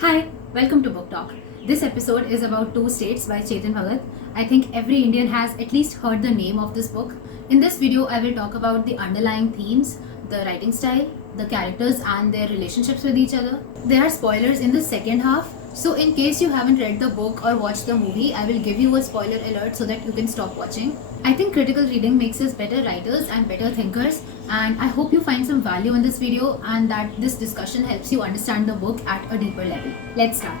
Hi, welcome to Book Talk. This episode is about Two States by Chetan Bhagat. I think every Indian has at least heard the name of this book. In this video, I will talk about the underlying themes, the writing style, the characters, and their relationships with each other. There are spoilers in the second half, so in case you haven't read the book or watched the movie, I will give you a spoiler alert so that you can stop watching. I think critical reading makes us better writers and better thinkers, and I hope you find some value in this video and that this discussion helps you understand the book at a deeper level. Let's start.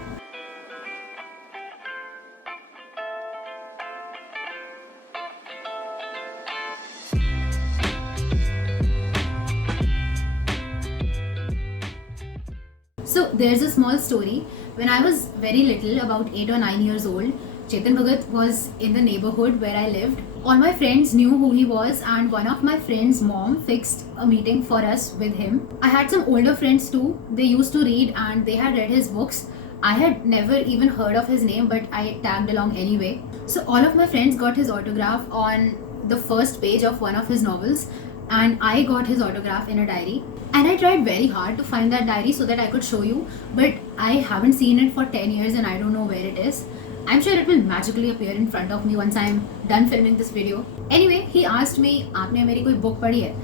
So there's a small story. When I was very little, about 8 or 9 years old, Chetan Bhagat was in the neighborhood where I lived. All my friends knew who he was, and one of my friends' mom fixed a meeting for us with him. I had some older friends too. They used to read and they had read his books. I had never even heard of his name, but I tagged along anyway. So all of my friends got his autograph on the first page of one of his novels, and I got his autograph in a diary. And I tried very hard to find that diary so that I could show you, but I haven't seen it for 10 years and I don't know where it is. I'm sure it will magically appear in front of me once I'm done filming this video. Anyway, he asked me, "आपने मेरी कोई book पढ़ी है?"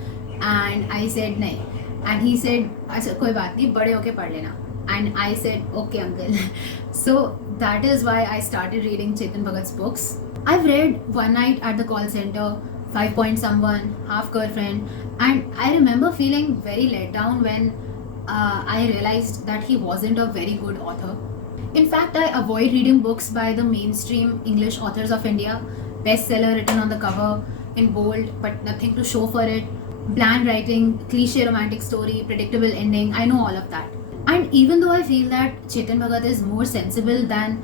And I said, "नहीं." And he said, "अच्छा कोई बात नहीं, बड़े होके पढ़ लेना." And I said, "Okay, uncle." So that is why I started reading Chetan Bhagat's books. I've read One Night at the Call Center, 5 Point Someone, Half Girlfriend, and I remember feeling very let down when I realized that he wasn't a very good author. In fact, I avoid reading books by the mainstream English authors of India. Bestseller written on the cover in bold, but nothing to show for it. Bland writing, cliche romantic story, predictable ending. I know all of that. And even though I feel that Chetan Bhagat is more sensible than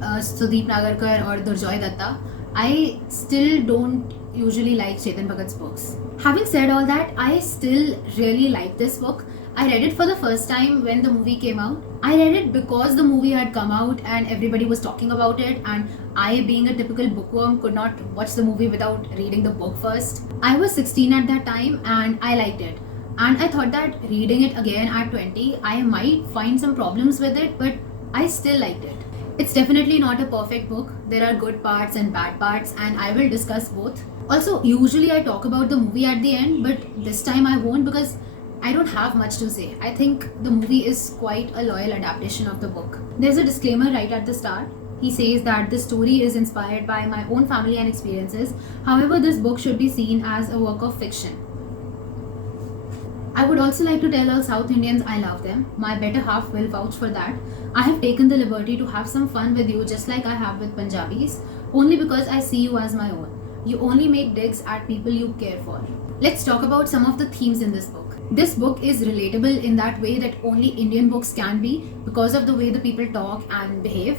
Sudeep Nagarkar or Durjoy Datta, I still don't usually like Chetan Bhagat's books. Having said all that, I still really like this book. I read it for the first time when the movie came out. I read it because the movie had come out and everybody was talking about it, and I, being a typical bookworm, could not watch the movie without reading the book first. I was 16 at that time and I liked it. And I thought that reading it again at 20, I might find some problems with it, but I still liked it. It's definitely not a perfect book. There are good parts and bad parts, and I will discuss both. Also, usually I talk about the movie at the end, but this time I won't because I don't have much to say. I think the movie is quite a loyal adaptation of the book. There's a disclaimer right at the start. He says that this story is inspired by my own family and experiences. However, this book should be seen as a work of fiction. I would also like to tell all South Indians I love them. My better half will vouch for that. I have taken the liberty to have some fun with you just like I have with Punjabis, only because I see you as my own. You only make digs at people you care for. Let's talk about some of the themes in this book. This book is relatable in that way that only Indian books can be because of the way the people talk and behave.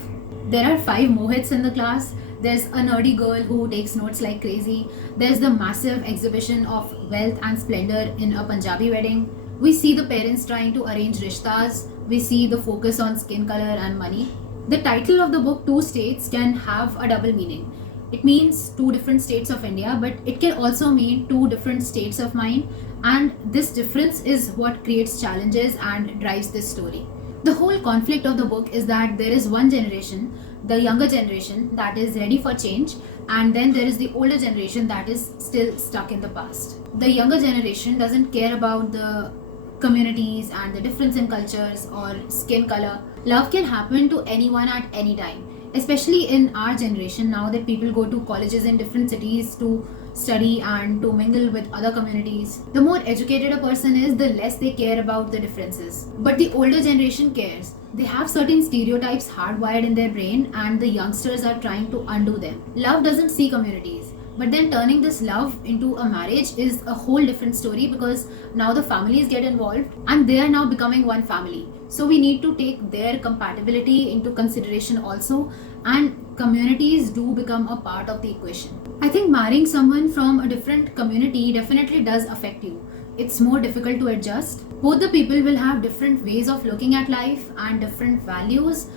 There are 5 Mohits in the class. There's a nerdy girl who takes notes like crazy. There's the massive exhibition of wealth and splendor in a Punjabi wedding. We see the parents trying to arrange rishtas. We see the focus on skin color and money. The title of the book, Two States, can have a double meaning. It means 2 different states of India, but it can also mean 2 different states of mind. And this difference is what creates challenges and drives this story. The whole conflict of the book is that there is one generation, the younger generation, that is ready for change, and then there is the older generation that is still stuck in the past. The younger generation doesn't care about the communities and the difference in cultures or skin color. Love can happen to anyone at any time, especially in our generation now that people go to colleges in different cities to study and to mingle with other communities. The more educated a person is, the less they care about the differences. But the older generation cares. They have certain stereotypes hardwired in their brain, and the youngsters are trying to undo them. Love doesn't see communities. But then turning this love into a marriage is a whole different story because now the families get involved and they are now becoming one family. So we need to take their compatibility into consideration also, and communities do become a part of the equation. I think marrying someone from a different community definitely does affect you. It's more difficult to adjust. Both the people will have different ways of looking at life and different values,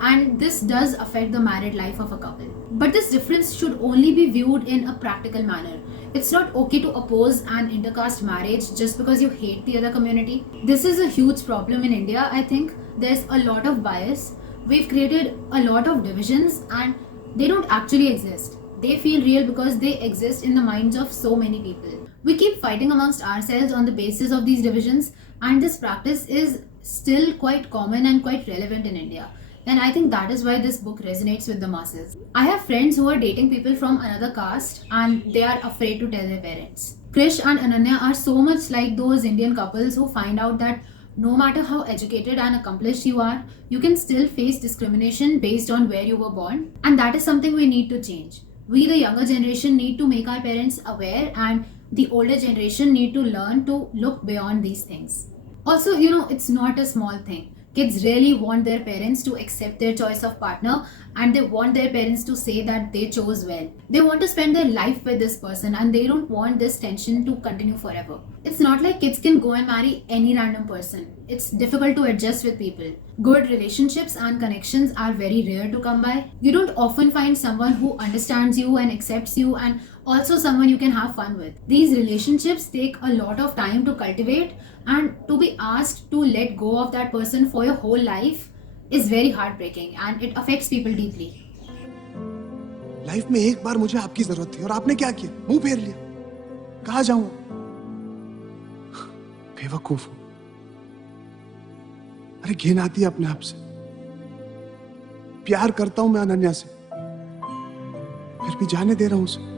and this does affect the married life of a couple. But this difference should only be viewed in a practical manner. It's not okay to oppose an intercaste marriage just because you hate the other community. This is a huge problem in India, I think, there's a lot of bias. We've created a lot of divisions and they don't actually exist. They feel real because they exist in the minds of so many people. We keep fighting amongst ourselves on the basis of these divisions, and this practice is still quite common and quite relevant in India. And I think that is why this book resonates with the masses. I have friends who are dating people from another caste and they are afraid to tell their parents. Krish and Ananya are so much like those Indian couples who find out that no matter how educated and accomplished you are, you can still face discrimination based on where you were born. And that is something we need to change. We, the younger generation, need to make our parents aware, and the older generation need to learn to look beyond these things. Also, it's not a small thing. Kids really want their parents to accept their choice of partner, and they want their parents to say that they chose well. They want to spend their life with this person and they don't want this tension to continue forever. It's not like kids can go and marry any random person. It's difficult to adjust with people. Good relationships and connections are very rare to come by. You don't often find someone who understands you and accepts you, and also someone you can have fun with. These relationships take a lot of time to cultivate, and to be asked to let go of that person for your whole life is very heartbreaking and it affects people deeply. Life में एक बार मुझे आपकी जरूरत थी और आपने क्या किया? मुंह फेर लिया। कहाँ जाऊं? बेवकूफ हूं। अरे घिन आती है अपने आप से। प्यार करता हूं मैं अनन्या से, फिर भी जाने दे रहा हूं उसे।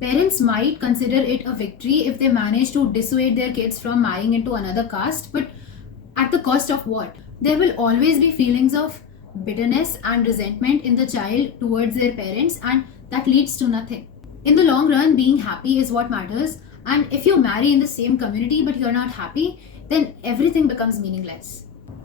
Parents might consider it a victory if they manage to dissuade their kids from marrying into another caste, but at the cost of what? There will always be feelings of bitterness and resentment in the child towards their parents, and that leads to nothing. In the long run, being happy is what matters, and if you marry in the same community but you're not happy, then everything becomes meaningless.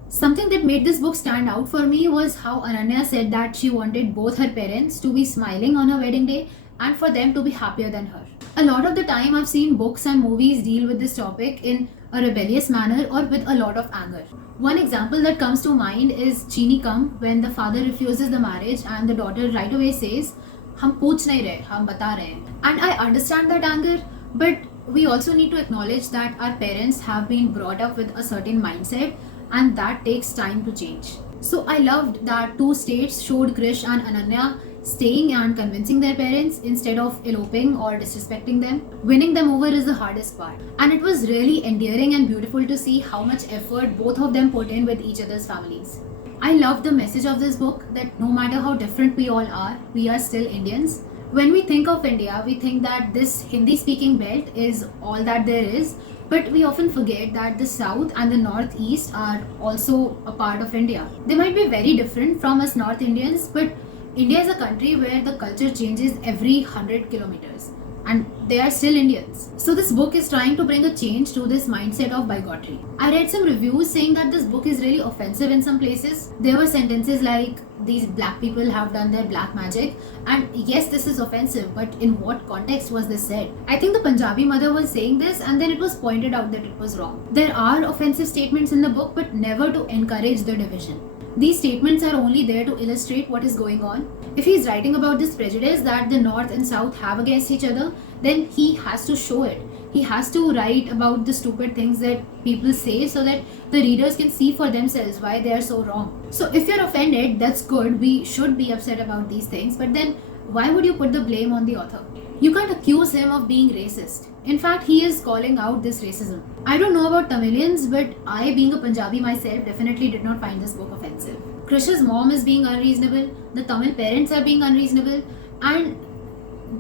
Something that made this book stand out for me was how Ananya said that she wanted both her parents to be smiling on her wedding day and for them to be happier than her. A lot of the time I've seen books and movies deal with this topic in a rebellious manner or with a lot of anger. One example that comes to mind is Chini Kam, when the father refuses the marriage and the daughter right away says, "Hum pooch nahi rahe, hum bata rahe hain." And I understand that anger, but we also need to acknowledge that our parents have been brought up with a certain mindset and that takes time to change. So I loved that two states showed Krish and Ananya staying and convincing their parents instead of eloping or disrespecting them. Winning them over is the hardest part. And it was really endearing and beautiful to see how much effort both of them put in with each other's families. I love the message of this book that no matter how different we all are, we are still Indians. When we think of India, we think that this Hindi speaking belt is all that there is, but we often forget that the South and the Northeast are also a part of India. They might be very different from us North Indians, but India is a country where the culture changes every 100 kilometers and they are still Indians. So this book is trying to bring a change to this mindset of bigotry. I read some reviews saying that this book is really offensive in some places. There were sentences like, "These black people have done their black magic," and yes, this is offensive, but in what context was this said? I think the Punjabi mother was saying this and then it was pointed out that it was wrong. There are offensive statements in the book, but never to encourage the division. These statements are only there to illustrate what is going on. If he's writing about this prejudice that the North and South have against each other, then he has to show it. He has to write about the stupid things that people say so that the readers can see for themselves why they are so wrong. So if you're offended, that's good. We should be upset about these things. But then why would you put the blame on the author? You can't accuse him of being racist. In fact, he is calling out this racism. I don't know about Tamilians, but I, being a Punjabi myself, definitely did not find this book offensive. Krish's mom is being unreasonable, the Tamil parents are being unreasonable, and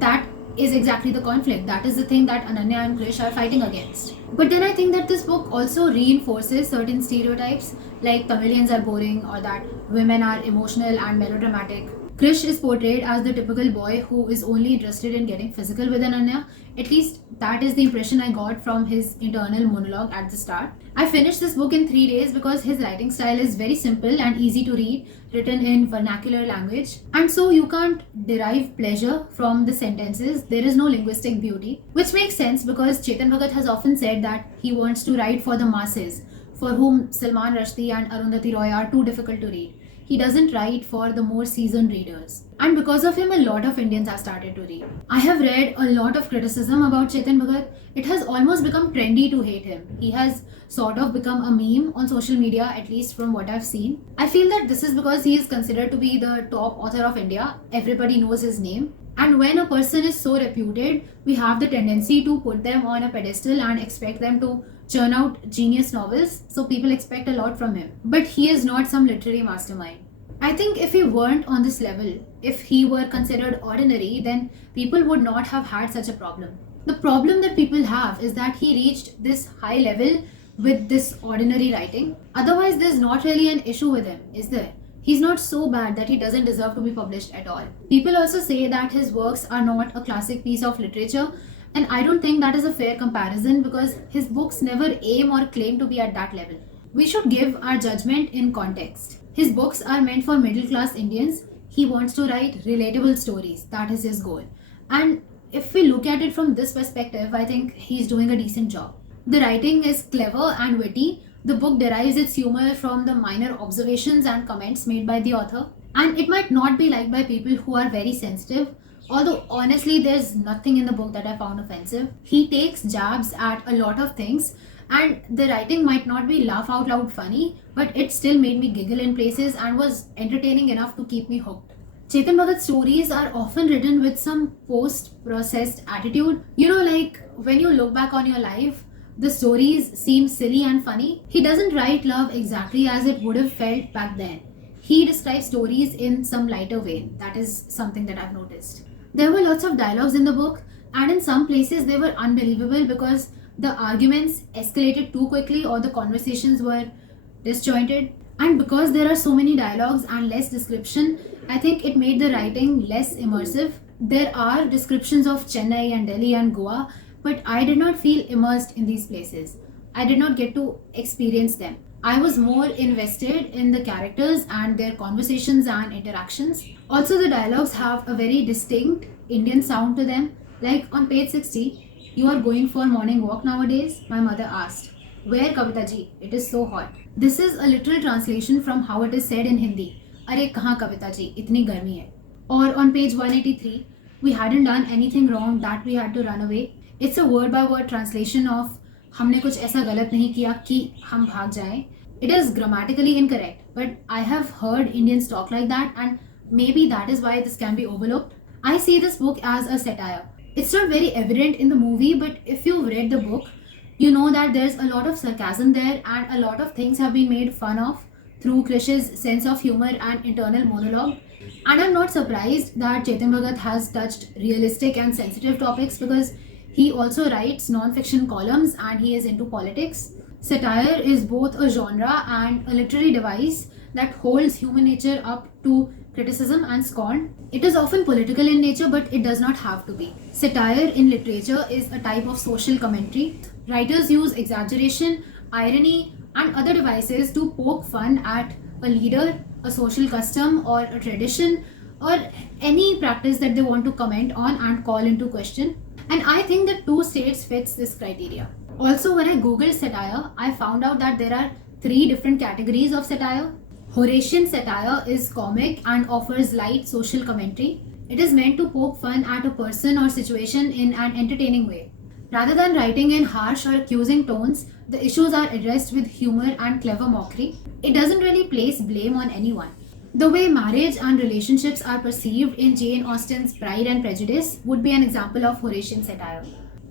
that is exactly the conflict. That is the thing that Ananya and Krish are fighting against. But then I think that this book also reinforces certain stereotypes, like Tamilians are boring or that women are emotional and melodramatic. Krish is portrayed as the typical boy who is only interested in getting physical with Ananya. At least that is the impression I got from his internal monologue at the start. I finished this book in 3 days because his writing style is very simple and easy to read, written in vernacular language. And so you can't derive pleasure from the sentences. There is no linguistic beauty, which makes sense because Chetan Bhagat has often said that he wants to write for the masses, for whom Salman Rushdie and Arundhati Roy are too difficult to read. he doesn't write for the more seasoned readers. And because of him, a lot of Indians have started to read. I have read a lot of criticism about Chetan Bhagat. It has almost become trendy to hate him. He has sort of become a meme on social media, at least from what I've seen. I feel that this is because he is considered to be the top author of India. Everybody knows his name. And when a person is so reputed, we have the tendency to put them on a pedestal and expect them to churn out genius novels. So people expect a lot from him. But he is not some literary mastermind. I think if he weren't on this level, if he were considered ordinary, then people would not have had such a problem. The problem that people have is that he reached this high level with this ordinary writing. Otherwise, there's not really an issue with him, is there? He's not so bad that he doesn't deserve to be published at all. People also say that his works are not a classic piece of literature, and I don't think that is a fair comparison because his books never aim or claim to be at that level. We should give our judgment in context. His books are meant for middle class Indians. He wants to write relatable stories. That is his goal. And if we look at it from this perspective, I think he's doing a decent job. The writing is clever and witty. The book derives its humor from the minor observations and comments made by the author. And it might not be liked by people who are very sensitive, although honestly, there's nothing in the book that I found offensive. He takes jabs at a lot of things, and the writing might not be laugh out loud funny, but it still made me giggle in places and was entertaining enough to keep me hooked. Chetan Bhagat's stories are often written with some post-processed attitude. You know, like when you look back on your life, the stories seem silly and funny. He doesn't write love exactly as it would have felt back then. He describes stories in some lighter way. That is something that I've noticed. There were lots of dialogues in the book, and in some places they were unbelievable because the arguments escalated too quickly or the conversations were disjointed. And because there are so many dialogues and less description, I think it made the writing less immersive. There are descriptions of Chennai and Delhi and Goa, but I did not feel immersed in these places. I did not get to experience them. I was more invested in the characters and their conversations and interactions. Also, the dialogues have a very distinct Indian sound to them. Like on page 60, "You are going for morning walk nowadays?" My mother asked. "Where, Kavita ji? It is so hot." This is a literal translation from how it is said in Hindi. "Arey kahan Kavita ji? Itni garmi hai." Or on page 183, "We hadn't done anything wrong that we had to run away." It's a word by word translation of "हमने कुछ ऐसा गलत नहीं किया कि हम भाग जाएं." It is grammatically incorrect, but I have heard Indians talk like that, and maybe that is why this can be overlooked. I see this book as a satire. It's not very evident in the movie, but if you've read the book, you know that there's a lot of sarcasm there and a lot of things have been made fun of through Krish's sense of humor and internal monologue. And I'm not surprised that Chetan Bhagat has touched realistic and sensitive topics because he also writes non-fiction columns and he is into politics. Satire is both a genre and a literary device that holds human nature up to criticism and scorn. It is often political in nature, but it does not have to be. Satire in literature is a type of social commentary. Writers use exaggeration, irony, and other devices to poke fun at a leader, a social custom, or a tradition, or any practice that they want to comment on and call into question. And I think that Two States fits this criteria. Also, when I googled satire, I found out that there are 3 different categories of satire. Horatian satire is comic and offers light social commentary. It is meant to poke fun at a person or situation in an entertaining way. Rather than writing in harsh or accusing tones, the issues are addressed with humor and clever mockery. It doesn't really place blame on anyone. The way marriage and relationships are perceived in Jane Austen's Pride and Prejudice would be an example of Horatian satire.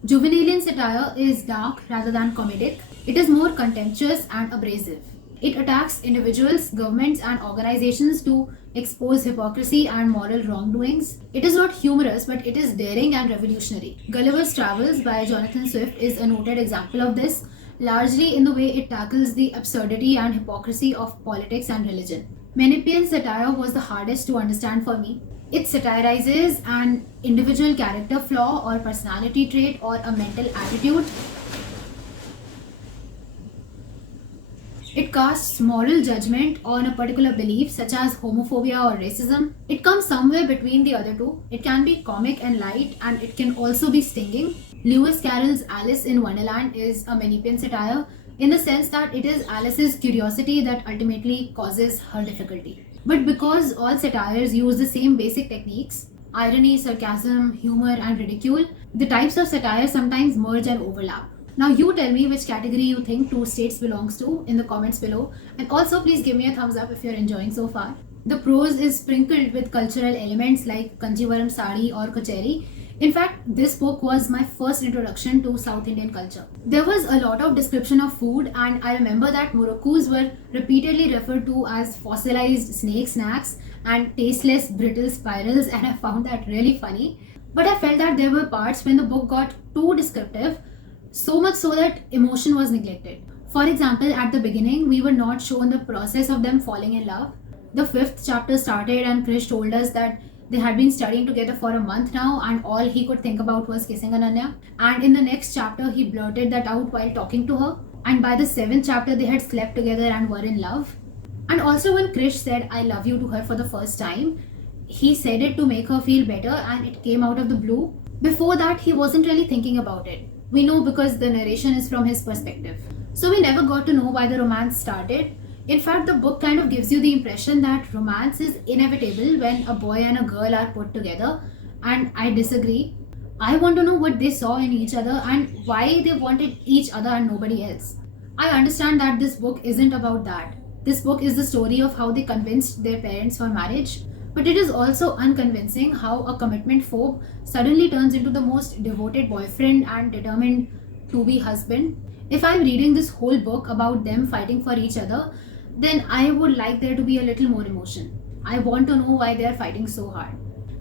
Juvenilean satire is dark rather than comedic. It is more contemptuous and abrasive. It attacks individuals, governments, and organizations to expose hypocrisy and moral wrongdoings. It is not humorous, but it is daring and revolutionary. Gulliver's Travels by Jonathan Swift is a noted example of this, largely in the way it tackles the absurdity and hypocrisy of politics and religion. Menippean satire was the hardest to understand for me. It satirizes an individual character flaw or personality trait or a mental attitude. It casts moral judgment on a particular belief such as homophobia or racism. It comes somewhere between the other two. It can be comic and light, and it can also be stinging. Lewis Carroll's Alice in Wonderland is a Menippean satire in the sense that it is Alice's curiosity that ultimately causes her difficulty. But because all satires use the same basic techniques, irony, sarcasm, humor, and ridicule, the types of satire sometimes merge and overlap. Now, you tell me which category you think Two States belongs to in the comments below, and also please give me a thumbs up if you're enjoying so far. The prose is sprinkled with cultural elements like Kanjivaram sari or kacheri. In fact, this book was my first introduction to South Indian culture. There was a lot of description of food, and I remember that murukkus were repeatedly referred to as fossilized snake snacks and tasteless brittle spirals, and I found that really funny. But I felt that there were parts when the book got too descriptive, so much so that emotion was neglected. For example, at the beginning, we were not shown the process of them falling in love. The fifth chapter started, and Krish told us that they had been studying together for a month now, and all he could think about was kissing Ananya. And in the next chapter, he blurted that out while talking to her. And by the seventh chapter, they had slept together and were in love. And also, when Krish said, I love you to her for the first time, he said it to make her feel better, and it came out of the blue. Before that, he wasn't really thinking about it. We know because the narration is from his perspective. So we never got to know why the romance started. In fact, the book kind of gives you the impression that romance is inevitable when a boy and a girl are put together, and I disagree. I want to know what they saw in each other and why they wanted each other and nobody else. I understand that this book isn't about that. This book is the story of how they convinced their parents for marriage, but it is also unconvincing how a commitment phobe suddenly turns into the most devoted boyfriend and determined to be husband. If I'm reading this whole book about them fighting for each other, then I would like there to be a little more emotion. I want to know why they are fighting so hard.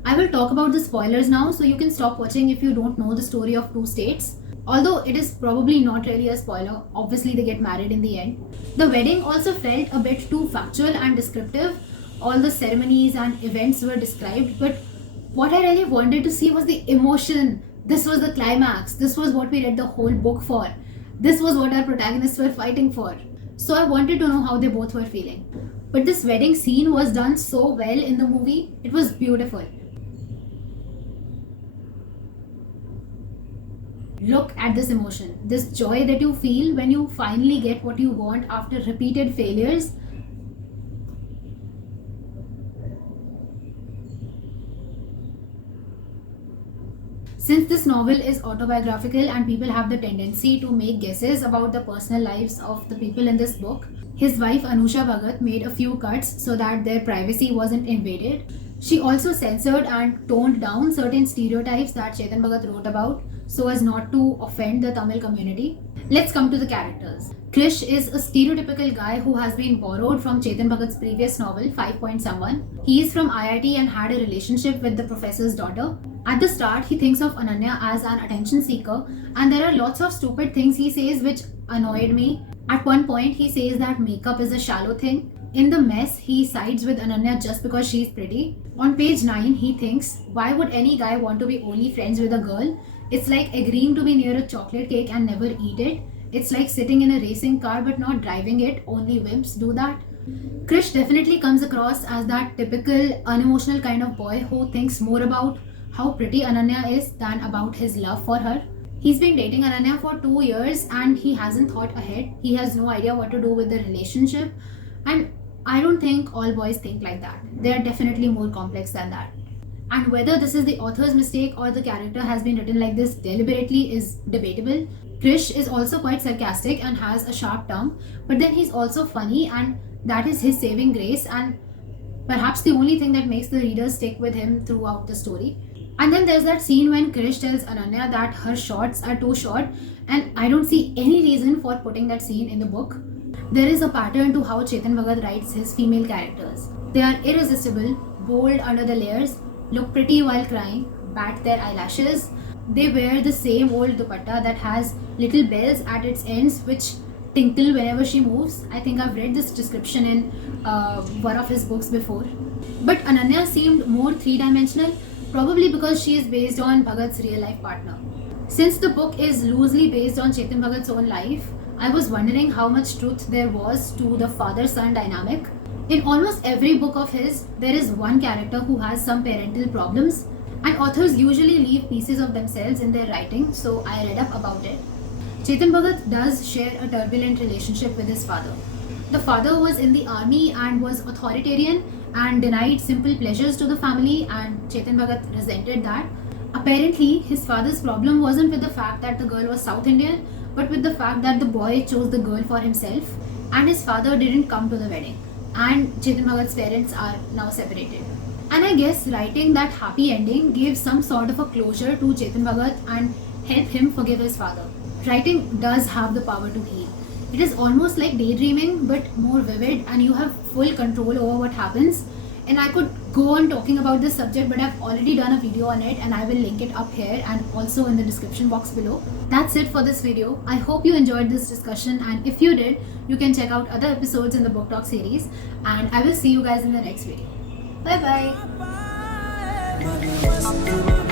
I will talk about the spoilers now, so you can stop watching if you don't know the story of Two States. Although it is probably not really a spoiler, obviously they get married in the end. The wedding also felt a bit too factual and descriptive. All the ceremonies and events were described, but what I really wanted to see was the emotion. This was the climax. This was what we read the whole book for. This was what our protagonists were fighting for. So I wanted to know how they both were feeling. But this wedding scene was done so well in the movie. It was beautiful. Look at this emotion, this joy that you feel when you finally get what you want after repeated failures. Since this novel is autobiographical and people have the tendency to make guesses about the personal lives of the people in this book, his wife Anusha Bhagat made a few cuts so that their privacy wasn't invaded. She also censored and toned down certain stereotypes that Chetan Bhagat wrote about so as not to offend the Tamil community. Let's come to the characters. Krish is a stereotypical guy who has been borrowed from Chetan Bhagat's previous novel, 5 Point Someone. He is from IIT and had a relationship with the professor's daughter. At the start, he thinks of Ananya as an attention seeker, and there are lots of stupid things he says which annoyed me. At one point, he says that makeup is a shallow thing. In the mess, he sides with Ananya just because she's pretty. On page 9, he thinks, why would any guy want to be only friends with a girl? It's like agreeing to be near a chocolate cake and never eat it. It's like sitting in a racing car but not driving it. Only wimps do that. Krish definitely comes across as that typical unemotional kind of boy who thinks more about how pretty Ananya is than about his love for her. He's been dating Ananya for 2 years and he hasn't thought ahead. He has no idea what to do with the relationship. And I don't think all boys think like that. They are definitely more complex than that. And whether this is the author's mistake or the character has been written like this deliberately is debatable. Krish is also quite sarcastic and has a sharp tongue, but then he's also funny, and that is his saving grace and perhaps the only thing that makes the reader stick with him throughout the story. And then there's that scene when Krish tells Ananya that her shorts are too short, and I don't see any reason for putting that scene in the book. There is a pattern to how Chetan Bhagat writes his female characters. They are irresistible, bold under the layers, look pretty while crying, bat their eyelashes. They wear the same old dupatta that has little bells at its ends which tinkle whenever she moves. I think I've read this description in one of his books before. But Ananya seemed more three-dimensional, probably because she is based on Bhagat's real-life partner. Since the book is loosely based on Chetan Bhagat's own life, I was wondering how much truth there was to the father-son dynamic. In almost every book of his, there is one character who has some parental problems, and authors usually leave pieces of themselves in their writing, so I read up about it. Chetan Bhagat does share a turbulent relationship with his father. The father was in the army and was authoritarian, and denied simple pleasures to the family, and Chetan Bhagat resented that. Apparently, his father's problem wasn't with the fact that the girl was South Indian, but with the fact that the boy chose the girl for himself and his father didn't come to the wedding. And Chetan Bhagat's parents are now separated. And I guess writing that happy ending gave some sort of a closure to Chetan Bhagat and helped him forgive his father. Writing does have the power to heal. It is almost like daydreaming but more vivid, and you have full control over what happens. And I could go on talking about this subject, but I've already done a video on it and I will link it up here and also in the description box below. That's it for this video. I hope you enjoyed this discussion, and if you did, you can check out other episodes in the book talk series, and I will see you guys in the next video. Bye bye.